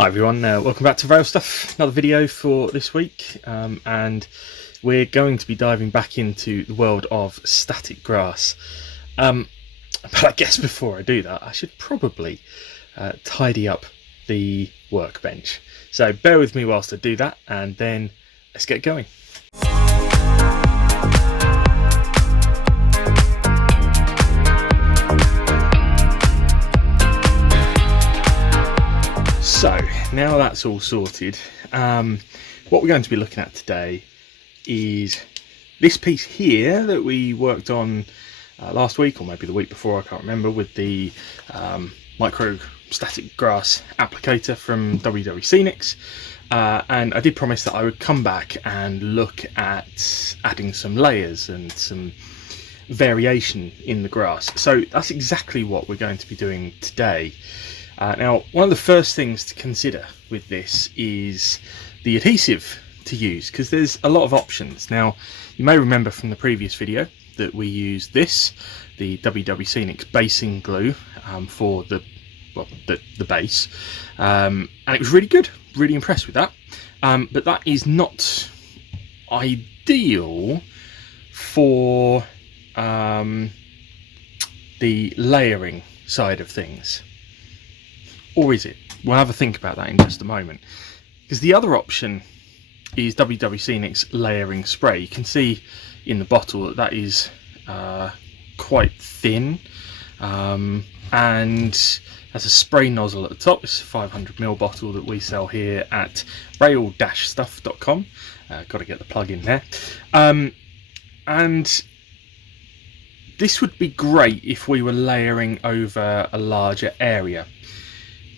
Hi everyone, welcome back to RAILstuff, another video for this week, and we're going to be diving back into the world of static grass. But I guess before I do that, I should probably tidy up the workbench. So bear with me whilst I do that, and then let's get going. So now that's all sorted, what we're going to be looking at today is this piece here that we worked on last week, or maybe the week before, I can't remember, with the micro static grass applicator from Scenics. And I did promise that I would come back and look at adding some layers and some variation in the grass. So that's exactly what we're going to be doing today. Now, one of the first things to consider with this is the adhesive to use, because there's a lot of options. Now, you may remember from the previous video that we used this, the Scenics basing glue, for the base, and it was really good. Really impressed with that. But that is not ideal for the layering side of things. Or is it? We'll have a think about that in just a moment. Because the other option is Scenics layering spray. You can see in the bottle that that is quite thin, and has a spray nozzle at the top. It's a 500ml bottle that we sell here at RAILstuff.com. Got to get the plug in there. And this would be great if we were layering over a larger area.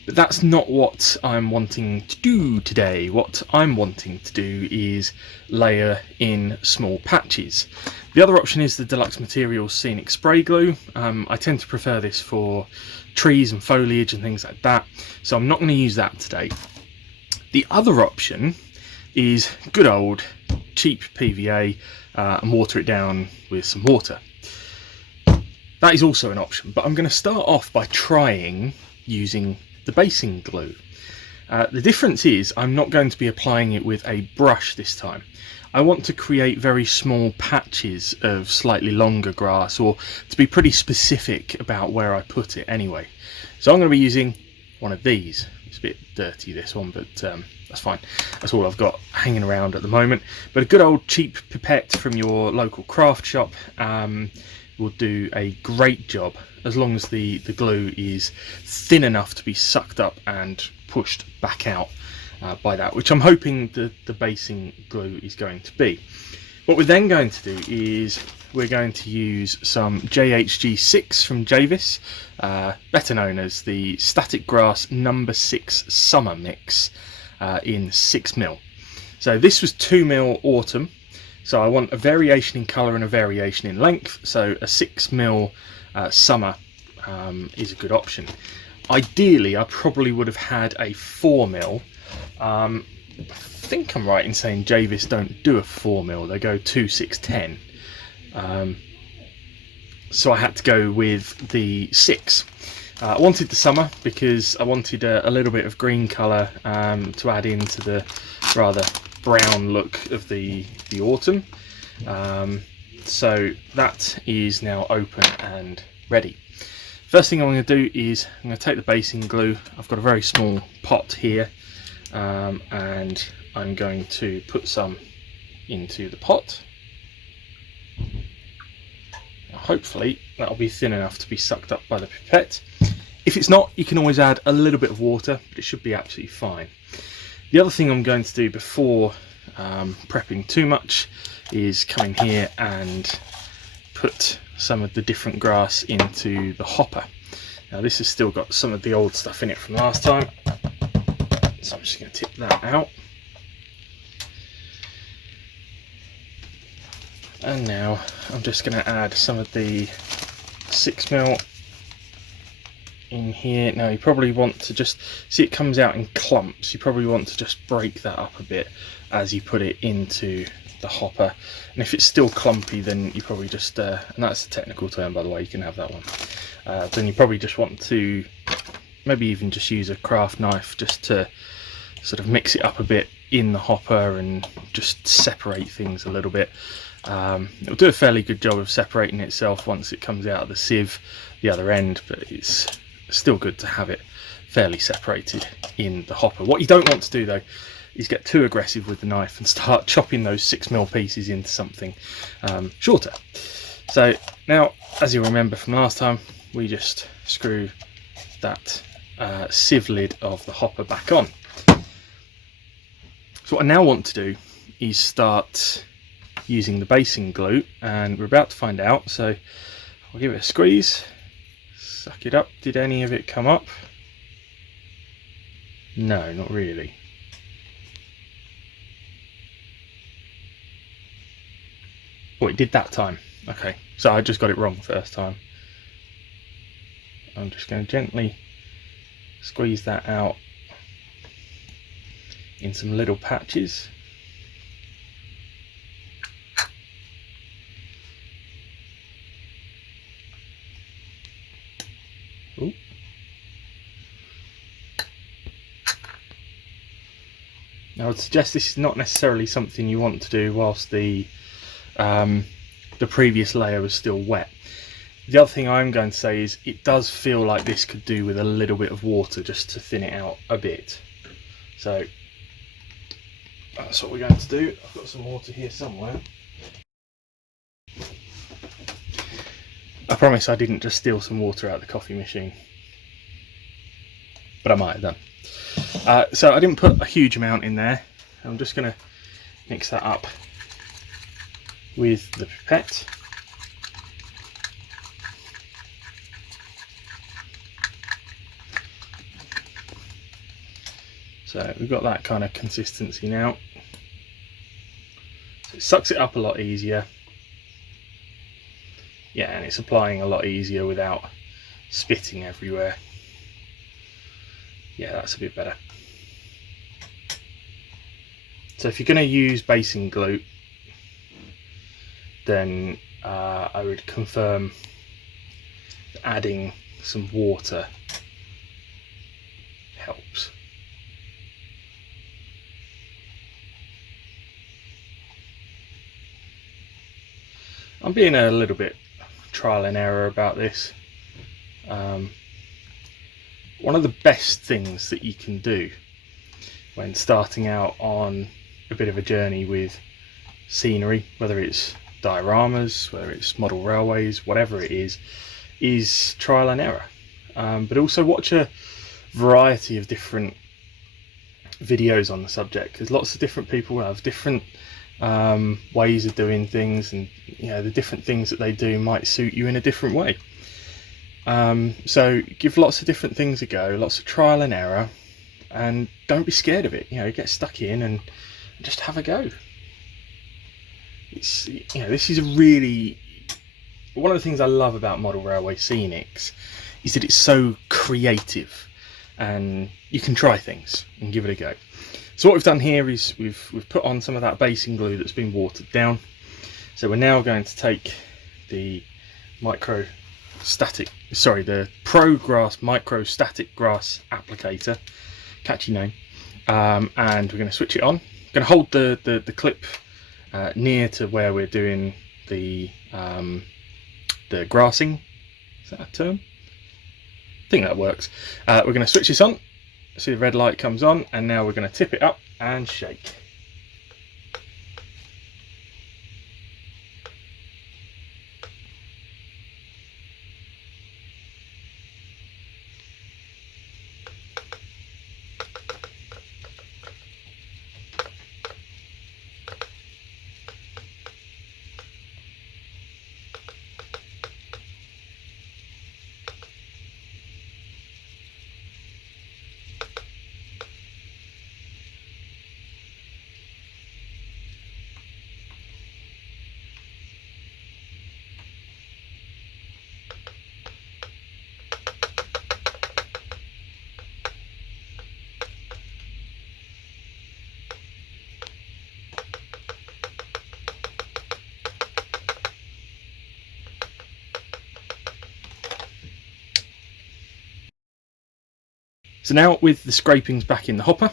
But that's not what I'm wanting to do today. What I'm wanting to do is layer in small patches. The other option is the Deluxe Materials Scenic Spray Glue. I tend to prefer this for trees and foliage and things like that, so I'm not going to use that today. The other option is good old cheap PVA and water it down with some water. That is also an option, but I'm going to start off by trying using the basing glue. The difference is I'm not going to be applying it with a brush this time. I want to create very small patches of slightly longer grass, or to be pretty specific about where I put it anyway. So I'm going to be using one of these. It's a bit dirty, this one, but that's fine. That's all I've got hanging around at the moment. But a good old cheap pipette from your local craft shop will do a great job, as long as the glue is thin enough to be sucked up and pushed back out by that, which I'm hoping the basing glue is going to be. What we're then going to do is we're going to use some JHG6 from Javis, better known as the Static Grass No. 6 Summer Mix in 6mm. So this was 2mm Autumn, so I want a variation in colour and a variation in length, so a 6mm Summer is a good option. Ideally, I probably would have had a 4mm. I think I'm right in saying Javis don't do a 4mm, they go 2, 6, 10. So I had to go with the 6. I wanted the Summer because I wanted a little bit of green colour to add into the rather brown look of the Autumn. So that is now open and ready. First thing I'm going to do is I'm going to take the basing glue. I've got a very small pot here, and I'm going to put some into the pot. Now, hopefully that'll be thin enough to be sucked up by the pipette. If it's not, you can always add a little bit of water, but it should be absolutely fine. The other thing I'm going to do before prepping too much is come in here and put some of the different grass into the hopper. Now this has still got some of the old stuff in it from last time, so I'm just going to tip that out. And now I'm just going to add some of the 6mm in here. Now you probably want to just see it comes out in clumps. You probably want to just break that up a bit as you put it into the hopper, and if it's still clumpy, then you probably just and that's a technical term, by the way, you can have that one, then you probably just want to maybe even just use a craft knife just to sort of mix it up a bit in the hopper and just separate things a little bit. It'll do a fairly good job of separating itself once it comes out of the sieve the other end, but it's still good to have it fairly separated in the hopper. What you don't want to do though is get too aggressive with the knife and start chopping those 6mm pieces into something shorter. So now, as you'll remember from last time, we just screw that sieve lid of the hopper back on. So what I now want to do is start using the basing glue, and we're about to find out. So I'll give it a squeeze, suck it up. Did any of it come up? No, not really. Oh, it did that time. Okay, so I just got it wrong first time. I'm just going to gently squeeze that out in some little patches. Ooh. Now I would suggest this is not necessarily something you want to do whilst the previous layer was still wet. The other thing I'm going to say is it does feel like this could do with a little bit of water just to thin it out a bit. So that's what we're going to do. I've got some water here somewhere. I promise I didn't just steal some water out of the coffee machine, but I might have done. So I didn't put a huge amount in there. I'm just going to mix that up with the pipette. So we've got that kind of consistency now. So it sucks it up a lot easier. Yeah, and it's applying a lot easier without spitting everywhere. Yeah, that's a bit better. So if you're going to use basing glue, then I would confirm adding some water helps. I'm being a little bit trial and error about this. One of the best things that you can do when starting out on a bit of a journey with scenery, whether it's dioramas, whether it's model railways, whatever it is trial and error. But also watch a variety of different videos on the subject, because lots of different people have different ways of doing things, and you know, the different things that they do might suit you in a different way. So give lots of different things a go, lots of trial and error, and don't be scared of it. You know, get stuck in and just have a go. It's, you know, this is a really, one of the things I love about model railway scenics is that it's so creative and you can try things and give it a go. So what we've done here is we've put on some of that basing glue that's been watered down. So we're now going to take the ProGrass microstatic grass applicator, catchy name, and we're going to switch it on. I'm going to hold the clip near to where we're doing the grassing. Is that a term? I think that works. We're going to switch this on. See the red light comes on, and now we're going to tip it up and shake. So now with the scrapings back in the hopper,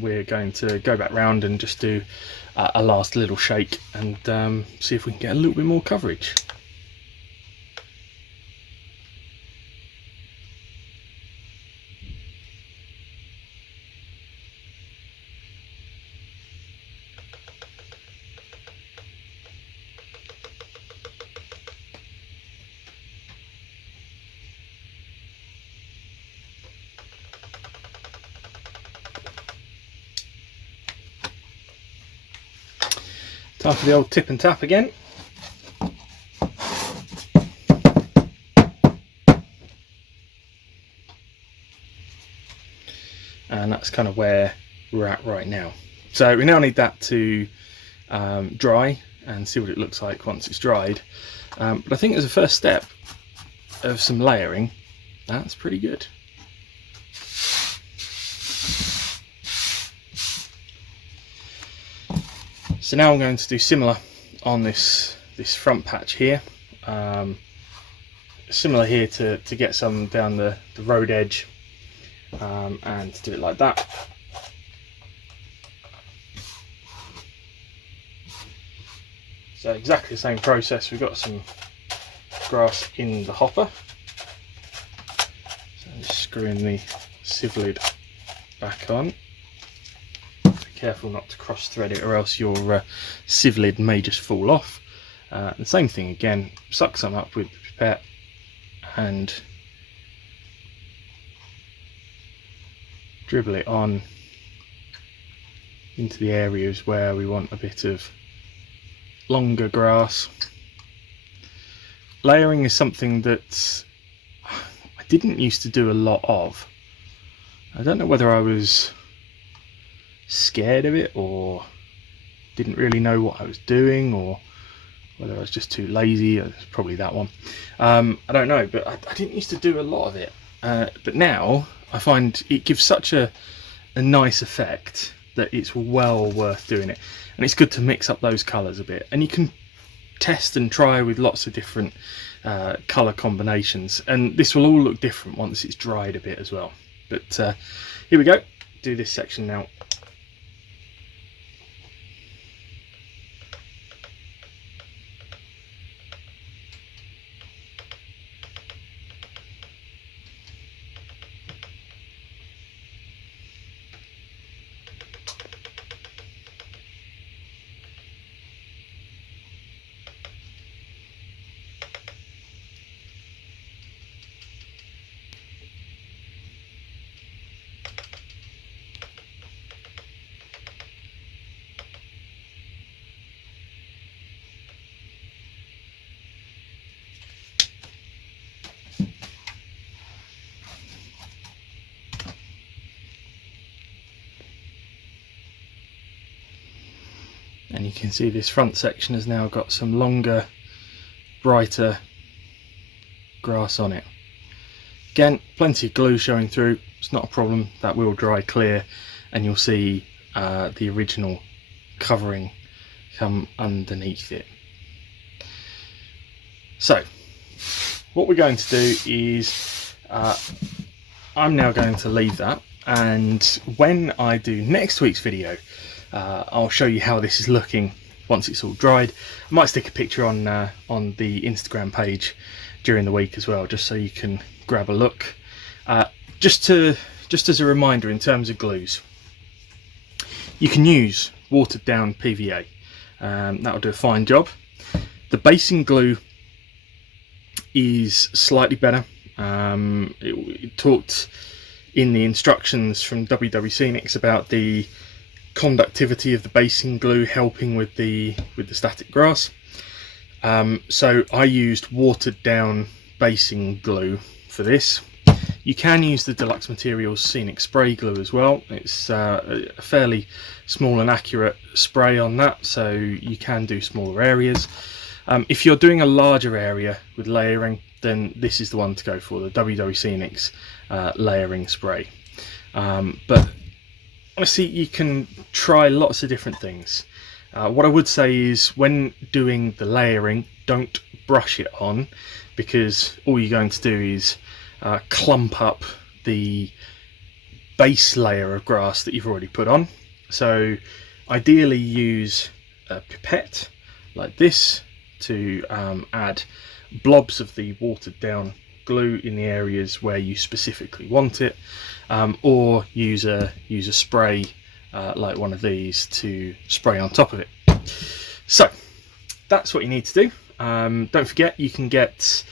we're going to go back round and just do a last little shake and see if we can get a little bit more coverage. Time for the old tip and tap again. And that's kind of where we're at right now. So we now need that to dry and see what it looks like once it's dried. But I think as a first step of some layering, that's pretty good. So now I'm going to do similar on this front patch here. Similar here to get some down the road edge, and to do it like that. So exactly the same process. We've got some grass in the hopper. So just screwing the sieve lid back on. Careful not to cross thread it or else your sieve lid may just fall off. The same thing again, suck some up with the pipette and dribble it on into the areas where we want a bit of longer grass. Layering is something that I didn't used to do a lot of. I don't know whether I was scared of it or didn't really know what I was doing, or whether I was just too lazy. It's probably that one. I don't know, but I didn't used to do a lot of it, but now I find it gives such a nice effect that it's well worth doing it. And it's good to mix up those colours a bit, and you can test and try with lots of different colour combinations, and this will all look different once it's dried a bit as well. But here we go, do this section now. And you can see this front section has now got some longer, brighter grass on it. Again, plenty of glue showing through, it's not a problem, that will dry clear and you'll see the original covering come underneath it. So what we're going to do is I'm now going to leave that, and when I do next week's video I'll show you how this is looking once it's all dried. I might stick a picture on the Instagram page during the week as well, just so you can grab a look. Just as a reminder, in terms of glues, you can use watered down PVA. That'll do a fine job. The basing glue is slightly better. It talked in the instructions from WWC about the conductivity of the basing glue helping with the static grass. So I used watered down basing glue for this. You can use the Deluxe Materials Scenic Spray Glue as well. It's a fairly small and accurate spray on that, so you can do smaller areas. If you're doing a larger area with layering, then this is the one to go for, the WW Scenics layering spray. But honestly, you can try lots of different things. What I would say is, when doing the layering, don't brush it on, because all you're going to do is clump up the base layer of grass that you've already put on. So ideally use a pipette like this to add blobs of the watered down glue in the areas where you specifically want it, or use a spray like one of these to spray on top of it. So that's what you need to do. Don't forget, you can get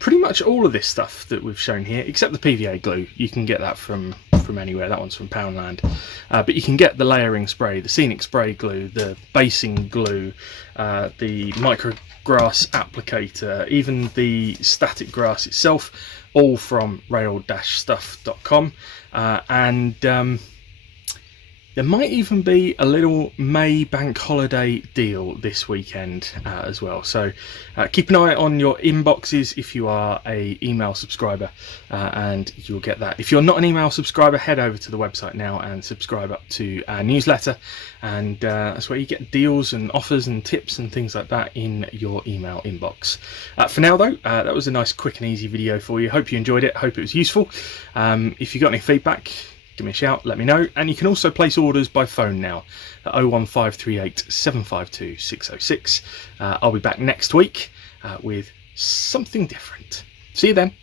pretty much all of this stuff that we've shown here, except the PVA glue. You can get that from anywhere. That one's from Poundland. But you can get the layering spray, the scenic spray glue, the basing glue, the micro grass applicator, even the static grass itself, all from rail-stuff.com. And there might even be a little May bank holiday deal this weekend as well. So keep an eye on your inboxes if you are a email subscriber, and you'll get that. If you're not an email subscriber, head over to the website now and subscribe up to our newsletter, and that's where you get deals and offers and tips and things like that in your email inbox. For now though, that was a nice quick and easy video for you. Hope you enjoyed it, hope it was useful. If you got any feedback, give me a shout, let me know. And you can also place orders by phone now at 01538 752 606. I'll be back next week with something different. See you then.